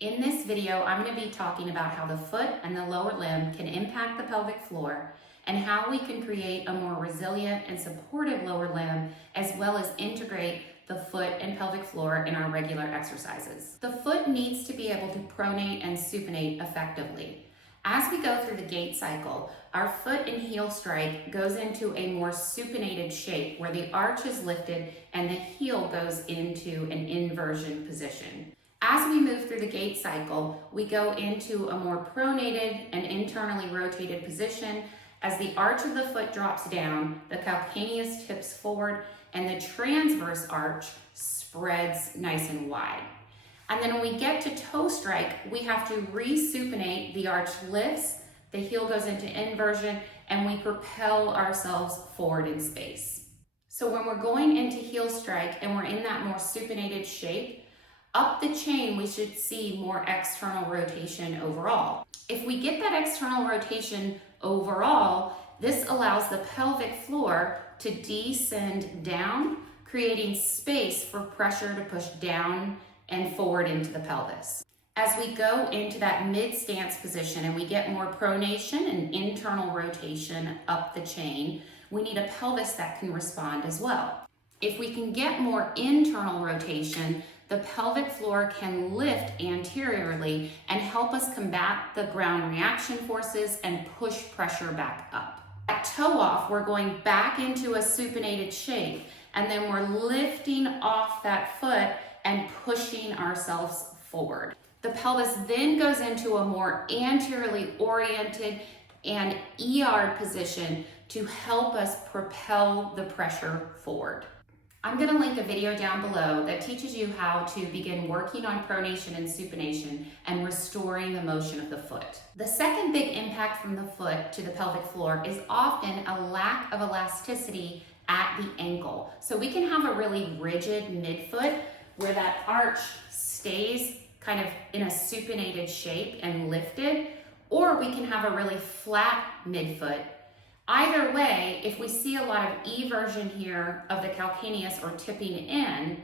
In this video, I'm going to be talking about how the foot and the lower limb can impact the pelvic floor and how we can create a more resilient and supportive lower limb, as well as integrate the foot and pelvic floor in our regular exercises. The foot needs to be able to pronate and supinate effectively. As we go through the gait cycle, our foot and heel strike goes into a more supinated shape where the arch is lifted and the heel goes into an inversion position. As we move through the gait cycle, we go into a more pronated and internally rotated position. As the arch of the foot drops down, the calcaneus tips forward and the transverse arch spreads nice and wide. And then when we get to toe strike, we have to re-supinate, the arch lifts, the heel goes into inversion, and we propel ourselves forward in space. So when we're going into heel strike and we're in that more supinated shape, up the chain, we should see more external rotation overall. If we get that external rotation overall, this allows the pelvic floor to descend down, creating space for pressure to push down and forward into the pelvis. As we go into that mid-stance position and we get more pronation and internal rotation up the chain, we need a pelvis that can respond as well. If we can get more internal rotation, the pelvic floor can lift anteriorly and help us combat the ground reaction forces and push pressure back up. At toe off, we're going back into a supinated shape, and then we're lifting off that foot and pushing ourselves forward. The pelvis then goes into a more anteriorly oriented and ER position to help us propel the pressure forward. I'm going to link a video down below that teaches you how to begin working on pronation and supination and restoring the motion of the foot. The second big impact from the foot to the pelvic floor is often a lack of elasticity at the ankle. So we can have a really rigid midfoot where that arch stays kind of in a supinated shape and lifted, or we can have a really flat midfoot. Either way, if we see a lot of eversion here of the calcaneus or tipping in,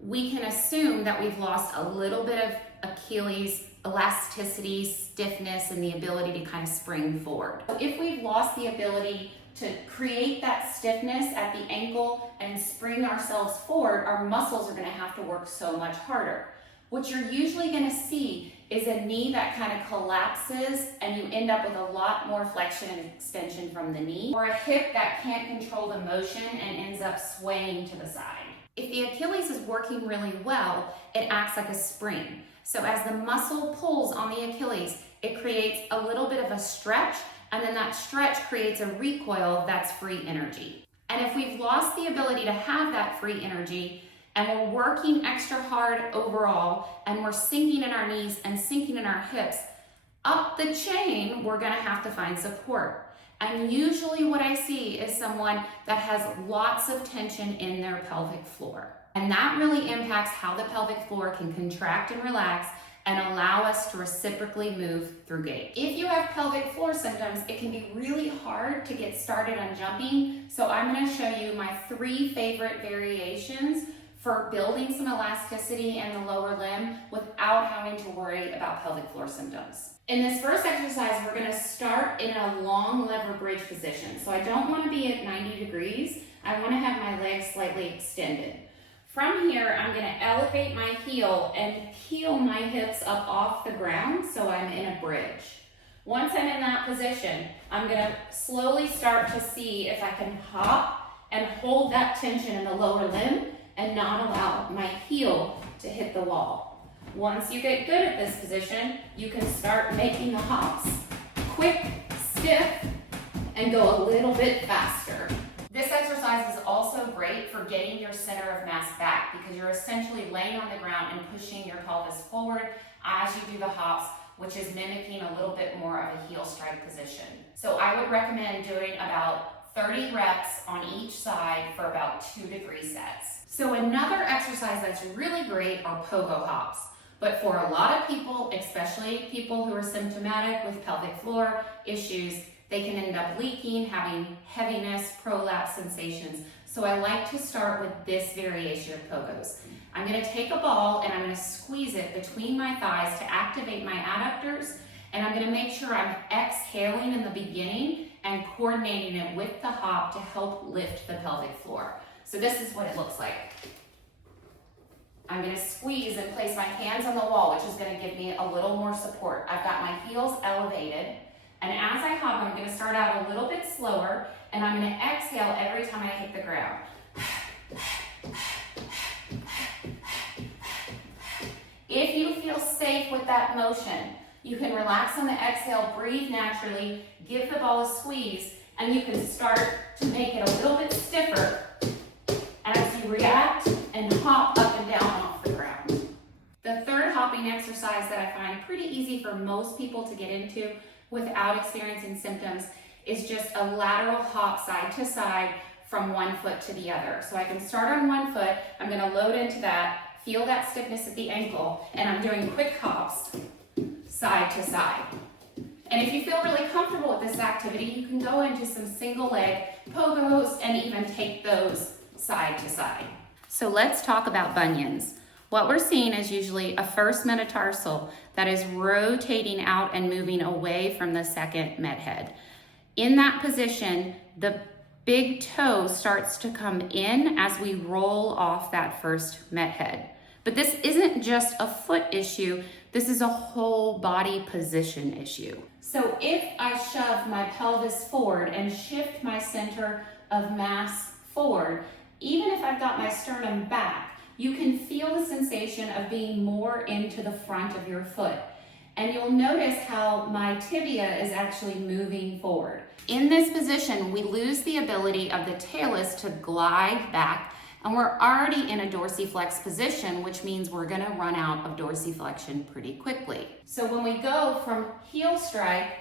we can assume that we've lost a little bit of Achilles elasticity, stiffness, and the ability to kind of spring forward. If we've lost the ability to create that stiffness at the ankle and spring ourselves forward, our muscles are going to have to work so much harder. What you're usually going to see is a knee that kind of collapses and you end up with a lot more flexion and extension from the knee, or a hip that can't control the motion and ends up swaying to the side. If the Achilles is working really well, it acts like a spring. So as the muscle pulls on the Achilles, it creates a little bit of a stretch, and then that stretch creates a recoil that's free energy. And if we've lost the ability to have that free energy, and we're working extra hard overall, and we're sinking in our knees and sinking in our hips, up the chain, we're gonna have to find support. And usually what I see is someone that has lots of tension in their pelvic floor. And that really impacts how the pelvic floor can contract and relax and allow us to reciprocally move through gait. If you have pelvic floor symptoms, it can be really hard to get started on jumping. So I'm gonna show you my 3 favorite variations for building some elasticity in the lower limb without having to worry about pelvic floor symptoms. In this first exercise, we're gonna start in a long lever bridge position. So I don't wanna be at 90 degrees. I wanna have my legs slightly extended. From here, I'm gonna elevate my heel and peel my hips up off the ground so I'm in a bridge. Once I'm in that position, I'm gonna slowly start to see if I can hop and hold that tension in the lower limb and not allow my heel to hit the wall. Once you get good at this position, you can start making the hops quick, stiff, and go a little bit faster. This exercise is also great for getting your center of mass back because you're essentially laying on the ground and pushing your pelvis forward as you do the hops, which is mimicking a little bit more of a heel strike position. So I would recommend doing about 30 reps on each side for about 2 to 3 sets. So another exercise that's really great are pogo hops. But for a lot of people, especially people who are symptomatic with pelvic floor issues, they can end up leaking, having heaviness, prolapse sensations. So I like to start with this variation of pogos. I'm gonna take a ball and I'm gonna squeeze it between my thighs to activate my adductors, and I'm gonna make sure I'm exhaling in the beginning and coordinating it with the hop to help lift the pelvic floor. So this is what it looks like. I'm gonna squeeze and place my hands on the wall, which is gonna give me a little more support. I've got my heels elevated, and as I hop, I'm gonna start out a little bit slower, and I'm gonna exhale every time I hit the ground. If you feel safe with that motion, you can relax on the exhale, breathe naturally, give the ball a squeeze, and you can start to make it a little bit stiffer as you react and hop up and down off the ground. The third hopping exercise that I find pretty easy for most people to get into without experiencing symptoms is just a lateral hop side to side from one foot to the other. So I can start on one foot, I'm gonna load into that, feel that stiffness at the ankle, and I'm doing quick hops side to side. And if you feel really comfortable with this activity, you can go into some single leg pogos and even take those side to side. So let's talk about bunions. What we're seeing is usually a first metatarsal that is rotating out and moving away from the second met head. In that position, the big toe starts to come in as we roll off that first met head. But this isn't just a foot issue, this is a whole body position issue. So if I shove my pelvis forward and shift my center of mass forward, even if I've got my sternum back, you can feel the sensation of being more into the front of your foot. And you'll notice how my tibia is actually moving forward. In this position, we lose the ability of the talus to glide back, and we're already in a dorsiflex position, which means we're gonna run out of dorsiflexion pretty quickly. So when we go from heel strike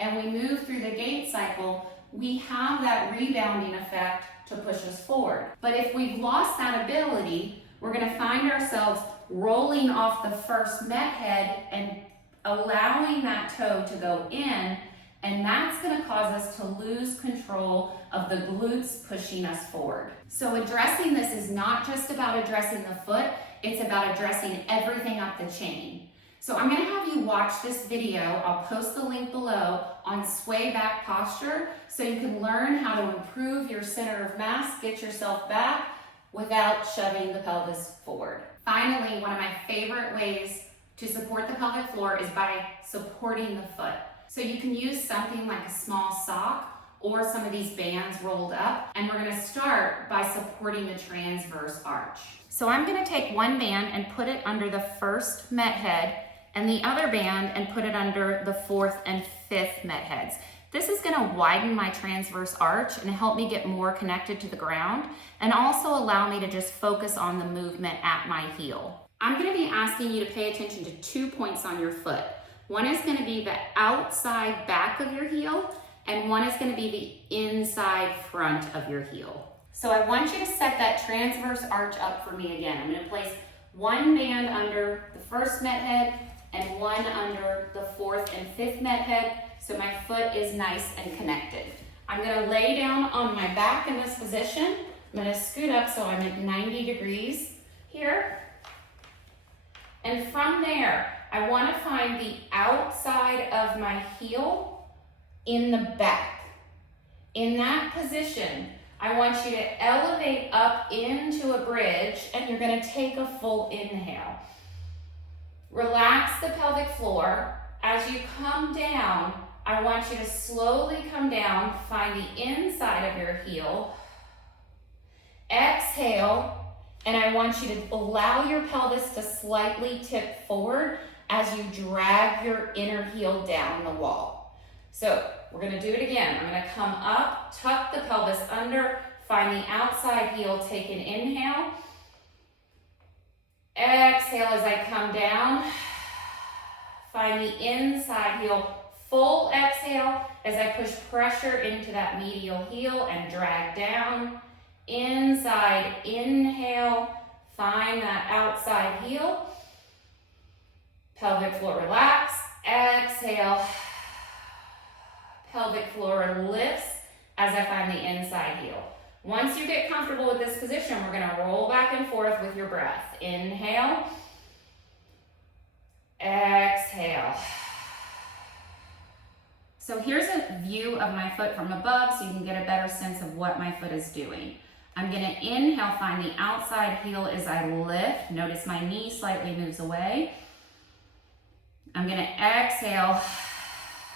and we move through the gait cycle, we have that rebounding effect to push us forward. But if we've lost that ability, we're gonna find ourselves rolling off the first met head and allowing that toe to go in, and that's gonna cause us to lose control of the glutes pushing us forward. So addressing this is not just about addressing the foot, it's about addressing everything up the chain. So I'm gonna have you watch this video, I'll post the link below, on sway back posture, so you can learn how to improve your center of mass, get yourself back without shoving the pelvis forward. Finally, one of my favorite ways to support the pelvic floor is by supporting the foot. So you can use something like a small sock or some of these bands rolled up, and we're gonna start by supporting the transverse arch. So I'm gonna take one band and put it under the first met head, and the other band and put it under the fourth and fifth met heads. This is gonna widen my transverse arch and help me get more connected to the ground, and also allow me to just focus on the movement at my heel. I'm gonna be asking you to pay attention to 2 points on your foot. One is gonna be the outside back of your heel, and one is gonna be the inside front of your heel. So I want you to set that transverse arch up for me again. I'm gonna place one band under the first met head and one under the fourth and fifth met head, so my foot is nice and connected. I'm gonna lay down on my back in this position. I'm gonna scoot up so I'm at 90 degrees here. And from there, I want to find the outside of my heel in the back. In that position, I want you to elevate up into a bridge, and you're going to take a full inhale. Relax the pelvic floor. As you come down, I want you to slowly come down, find the inside of your heel. Exhale. And I want you to allow your pelvis to slightly tip forward as you drag your inner heel down the wall. So we're gonna do it again. I'm gonna come up, tuck the pelvis under, find the outside heel, take an inhale. Exhale as I come down. Find the inside heel, full exhale as I push pressure into that medial heel and drag down. Inside, inhale, find that outside heel. Pelvic floor relax, exhale. Pelvic floor lifts as I find the inside heel. Once you get comfortable with this position, we're gonna roll back and forth with your breath. Inhale, exhale. So here's a view of my foot from above so you can get a better sense of what my foot is doing. I'm gonna inhale, find the outside heel as I lift. Notice my knee slightly moves away. I'm gonna exhale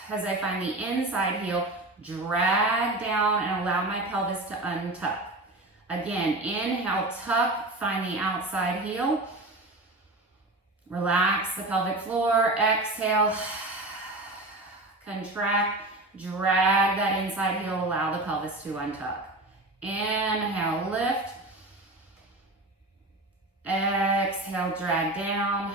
as I find the inside heel, drag down and allow my pelvis to untuck. Again, inhale, tuck, find the outside heel. Relax the pelvic floor, exhale, contract, drag that inside heel, allow the pelvis to untuck. Inhale, lift. Exhale, drag down.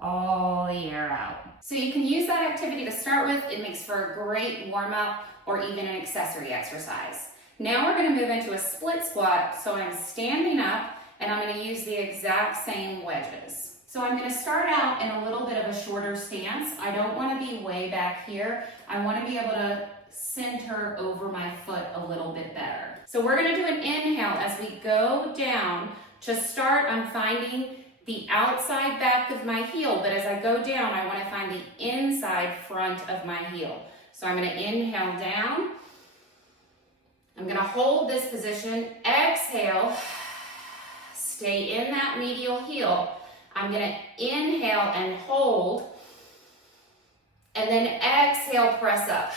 All the air out. So you can use that activity to start with. It makes for a great warm-up or even an accessory exercise. Now we're going to move into a split squat. So I'm standing up and I'm going to use the exact same wedges. So I'm going to start out in a little bit of a shorter stance. I don't want to be way back here. I want to be able to center over my foot a little bit better. So we're going to do an inhale as we go down. To start, I'm finding the outside back of my heel, but as I go down, I want to find the inside front of my heel. So I'm going to inhale down. I'm going to hold this position. Exhale. Stay in that medial heel. I'm going to inhale and hold. And then exhale, press up.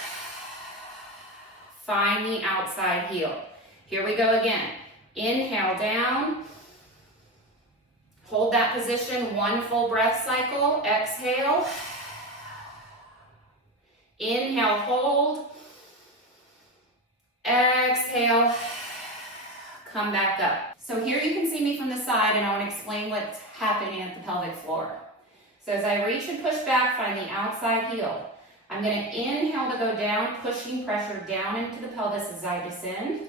Find the outside heel. Here we go again. Inhale down. Hold that position, one full breath cycle. Exhale. Inhale, hold. Exhale. Come back up. So here you can see me from the side and I want to explain what's happening at the pelvic floor. So as I reach and push back, find the outside heel. I'm going to inhale to go down, pushing pressure down into the pelvis as I descend.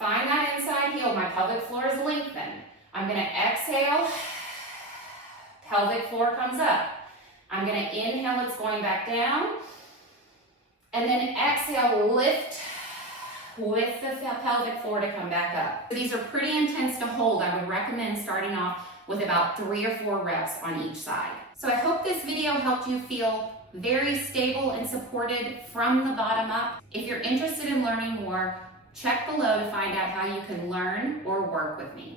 Find that inside heel. My pelvic floor is lengthened. I'm going to exhale. Pelvic floor comes up. I'm going to inhale, it's going back down. And then exhale, lift with the pelvic floor to come back up. These are pretty intense to hold. I would recommend starting off with about 3 or 4 reps on each side. So I hope this video helped you feel very stable and supported from the bottom up. If you're interested in learning more, check below to find out how you can learn or work with me.